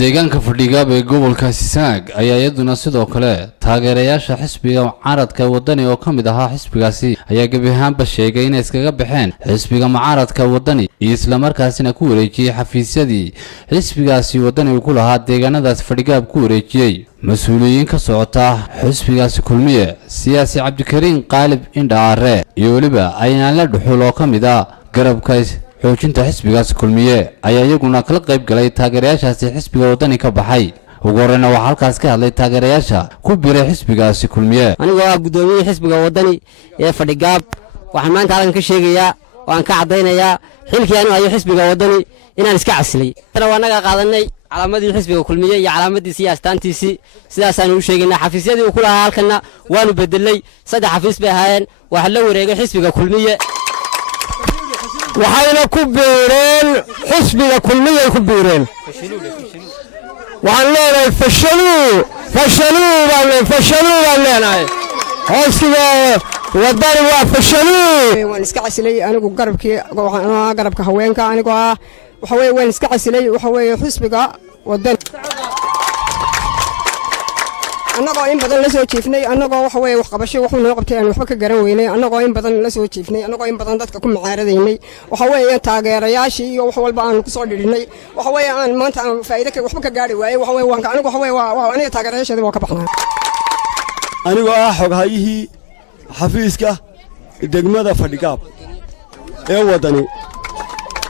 Degaanka Fadhigaab ee gobolka Sisaag ayaa iyaduna sidoo kale taageerayasha xisbiga mucaaradka Wadani oo kamid ahaa xisbigaasi ayaa gabi ahaanba sheegay inay iskaga baxeen xisbiga mucaaradka Wadani isla markaasina ku wareejiyay xafiisyadii xisbigaasi Wadani uu ku lahaa deegaanadaas Fadhigaab ku wareejiyay mas'uuliyiin ka socota xisbigaasi Kulmiye siyaasi Cabdikariin Qaalib Indhaare iyo waliba ayaan la dhuxul oo kamid ah garabka xoojinta xisbigaas Kulmiye ayaa iyaguna kala qayb galay taageerayaashaasi xisbiga Wadani ka baxay ugu horreyn waxa halkaas ka hadlay taageerayaasha ku biiray xisbigaasi Kulmiye anigoo ah gudoomiyaha xisbiga Wadani ee Fadhigaab waxaan maanta halkan ka sheegayaa oo aan ka cadeynayaa xilkii aanu hayo xisbiga Wadani inaan iska casilay wanaga qaadanay calaamadii xisbiga Kulmiye iyo calaamadii siyaasadantiisi sidaas aan u sheegaynaa xafiisyadii uu ku lahaa halkana waanu bedelay saddex xafiis bay ahaayeen waxa la wareegay xisbiga Kulmiye waxayna ku biireen xisbiga Kulmiye ku biireen waxaan leeyahay fashaluu leenahay xisbiga Wadani waa fashaluu waan iska casilay anigu garabka haweenka anigu waxa weeye waan iska casilay waxa weeye xisbiga Wadani annagoo in badan la soo jiifnay annagoo waxa weeye wax qabasho wuxuu noo qabtay aan waxba ka garan weynay annagoo in badan la soo jiifnay annagoo in badan dadka ku macaaradaynay waxa weeye taageerayaashii iyo wax walba aan ku soo dhirinay waxa weeye aan maanta aan faa'iido ka waxba ka gaari waayay waxa weeye waan anigu waxa weeye waa aniga taageerayaashada waa ka baxnaa anigoo ah xoghayihii xafiiska degmada Fadhigaab ee Wadani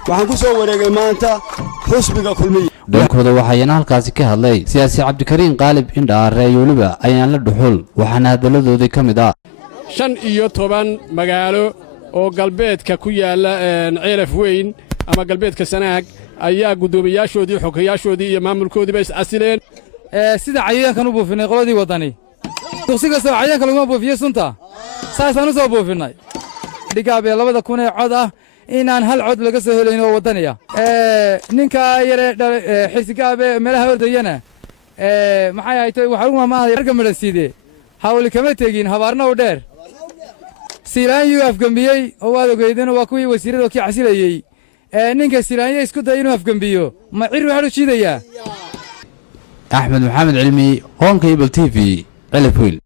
waxaan ku soo wareegay maanta xusbiga Kulmiye dhankooda waxayna halkaasi ka hadlay siyaasi Cabdikariin Qaalib Indhaare iyo waliba ayaan la dhuxul waxaana hadaladoodii kamid ah 15 magaalo oo galbeedka ku yaala ceelaf weyn ama galbeedka Sanaag ayaa gudoomiyaashoodii xogayaashoodii iyo maamulkoodiiba is casileen sida cayaankan u buufinay qoladii Wadani dugsiga soo cayaanka lagu buufiyo sunta saasaan u soo buufinay Fadhigaab 2000 cod ah inaan hal cod laga soo helayno Wadaniya ninka yare Xisbiga meelaha ordayana maxay haytay waxa uu maahay arka marasiide hawli kama tagin habarna u dheer Silaan yu afgambiyay oo waad ogeydeen waa kuwii wasiirada ka casilayay ninka Silaan isku day inuu afgambiyo ma cir waxa u jiidaya Axmed Maxamed Cilmi Honka Ibl TV Elfwil